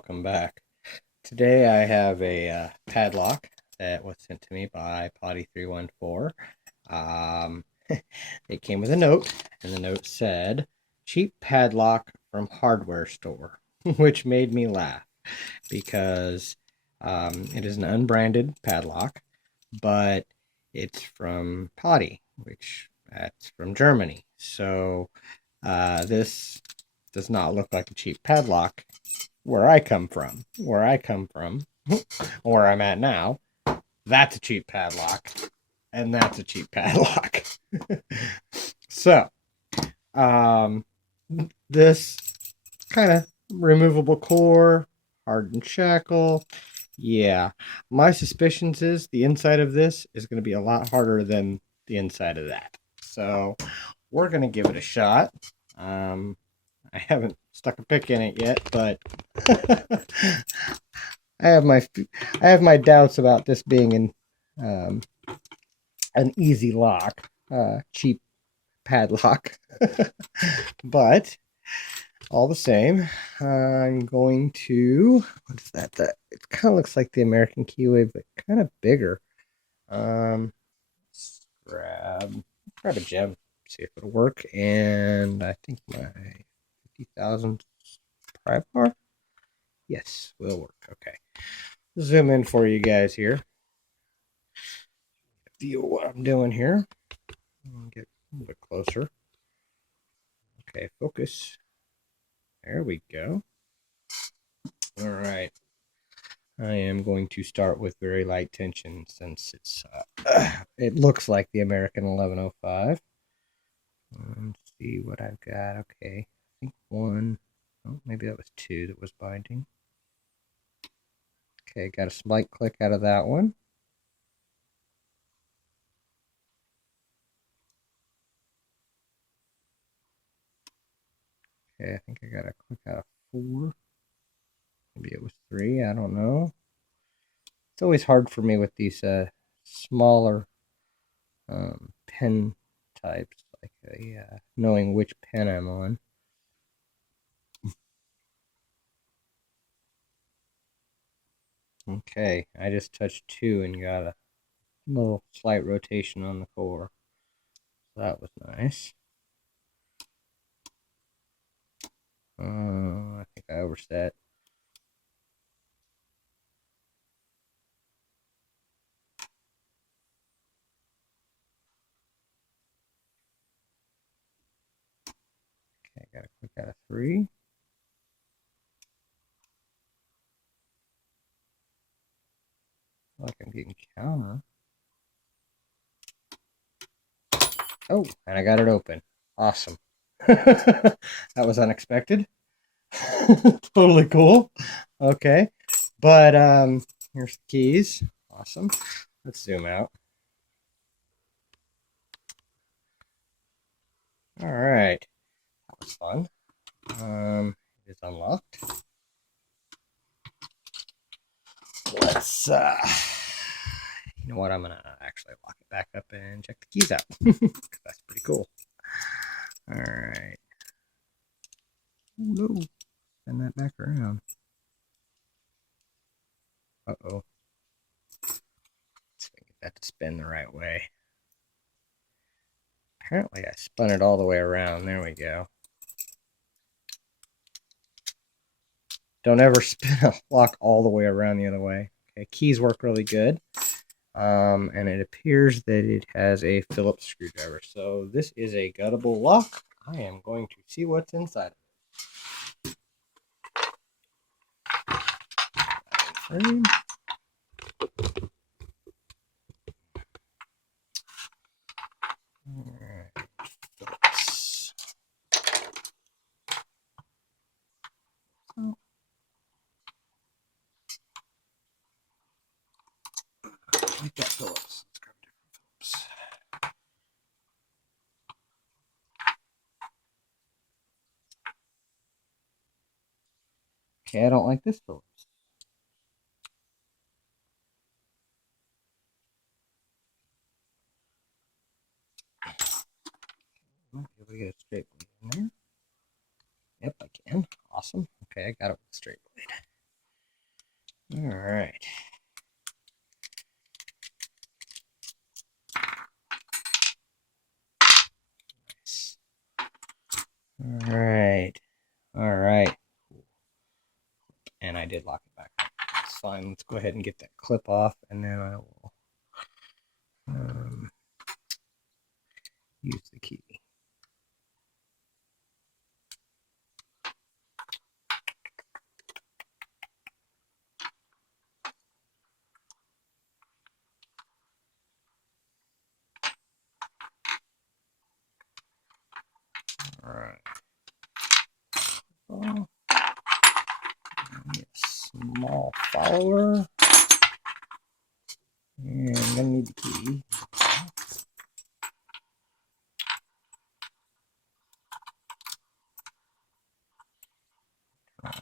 welcome back. Today I have a padlock that was sent to me by Potti314. Um, it came with a note, and the note said, cheap padlock from hardware store, which made me laugh because it is an unbranded padlock, but it's from Potti, which that's from Germany. So this does not look like a cheap padlock where I come from. Where I'm at now, that's a cheap padlock, and that's a cheap padlock. So, um, this kind of removable core, hardened shackle. Yeah, my suspicions is the inside of this is going to be a lot harder than the inside of that. So, we're going to give it a shot. I haven't stuck a pick in it yet, but I have my doubts about this being um, an easy lock, cheap padlock. But all the same, I'm going to. What is that? That it kind of looks like the American Keyway, but kind of bigger. Let's grab a gem, see if it'll work, and I think my 50,000 pry bar. Yes, will work. Okay. Zoom in for you guys here. View what I'm doing here. Get a little bit closer. Okay, focus. There we go. All right. I am going to start with very light tension since it looks like the American 1105. Let's see what I've got. Okay, I think one. Oh, maybe that was two that was binding. Okay, got a slight click out of that one. Okay, I think I got a click out of four. Maybe it was three. I don't know. It's always hard for me with these smaller pen types, like knowing which pen I'm on. Okay, I just touched two and got a little slight rotation on the core. So that was nice. I think I overset. Okay, got a click out of three. Like I'm getting counter. Oh, and I got it open. Awesome. That was unexpected. Totally cool. Okay. But here's the keys. Awesome. Let's zoom out. All right. That was fun. It is unlocked. Let's you know what, I'm gonna actually lock it back up and check the keys out. That's pretty cool. All right. Oh no. Send that back around. Uh-oh. Let's get that to spin the right way. Apparently I spun it all the way around. There we go. Don't ever spin a lock all the way around the other way. Okay, keys work really good. And it appears that it has a Phillips screwdriver. So this is a guttable lock. I am going to see what's inside of it. Frame. All right. Phillips. Oh. I like that Phillips. Let's grab a different Phillips. Okay, I don't like this Phillips. Might be able to get a straight blade in there. Yep, I can. Awesome. Okay, I got it with a straight blade. All right. All right. All right. And I did lock it back. That's fine. Let's go ahead and get that clip off, and then I will use the key. All right. Oh, small follower. And I'm gonna need the key.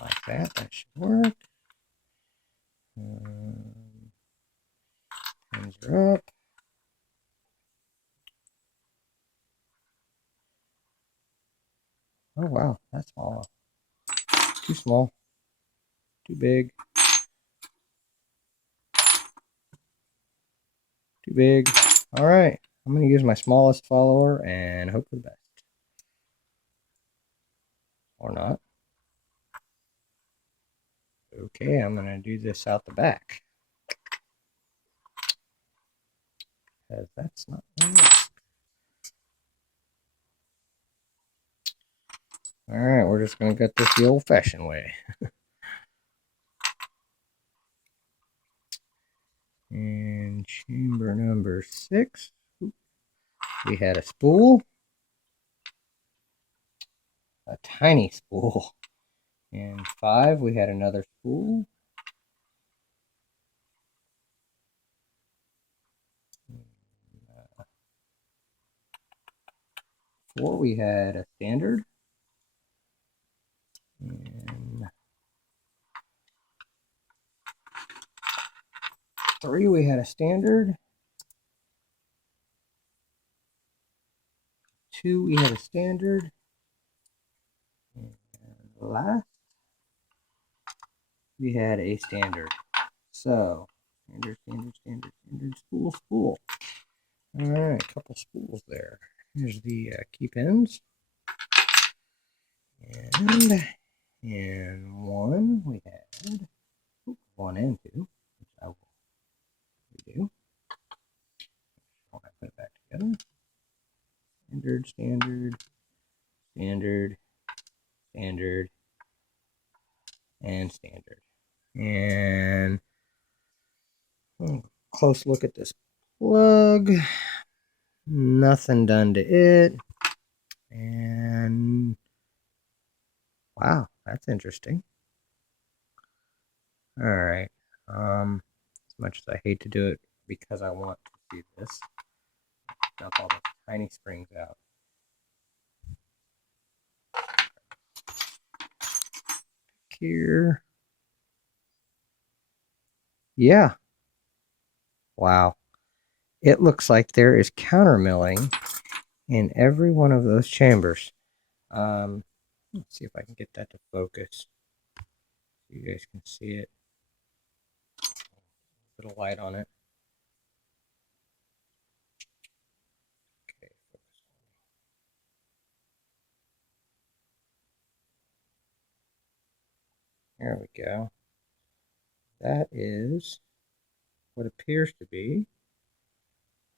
Like that. That should work. Pins are up. Oh wow, that's small. Too small. Too big. Too big. All right. I'm gonna use my smallest follower and hope for the best. Or not. Okay, I'm gonna do this out the back. Because that's not gonna work. All right, we're just gonna get this the old-fashioned way. And chamber number 6, we had a spool, a tiny spool. And 5, we had another spool. 4, we had a standard. And 3, we had a standard. 2, we had a standard. And last, we had a standard. So, standard, spool, spool. All right, a couple spools there. Here's the key pins. And 1, we had 1 and 2, which I will redo. I'll put it back together. Standard, and standard. And close look at this plug. Nothing done to it. And wow, that's interesting. All right. As much as I hate to do it because I want to see this, dump all the tiny springs out. Here. Yeah. Wow. It looks like there is countermilling in every one of those chambers. Let's see if I can get that to focus. So you guys can see it. A little light on it. Okay, focus. There we go. That is what appears to be.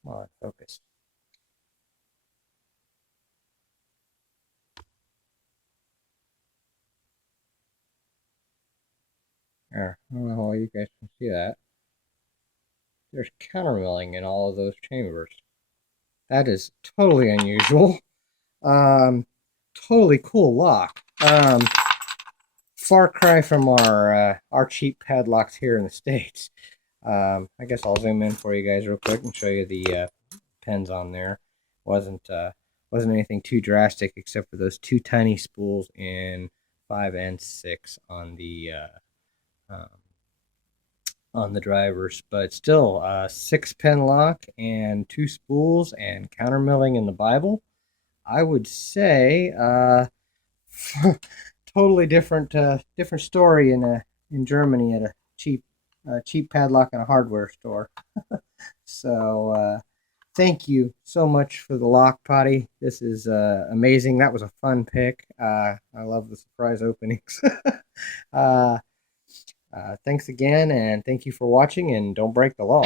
Come on, focus. There. I don't know how you guys can see that. There's countermilling in all of those chambers. That is totally unusual. Totally cool lock. Far cry from our cheap padlocks here in the States. I guess I'll zoom in for you guys real quick and show you the pins on there. Wasn't anything too drastic except for those 2 tiny spools in 5 and 6 on the drivers, but still 6-pin lock and 2 spools and countermilling in the Bible. I would say totally different story in Germany at a cheap a cheap padlock in a hardware store. So thank you so much for the lock, Potty. This is amazing. That was a fun pick. I love the surprise openings. uh, Thanks again, and thank you for watching, and don't break the law.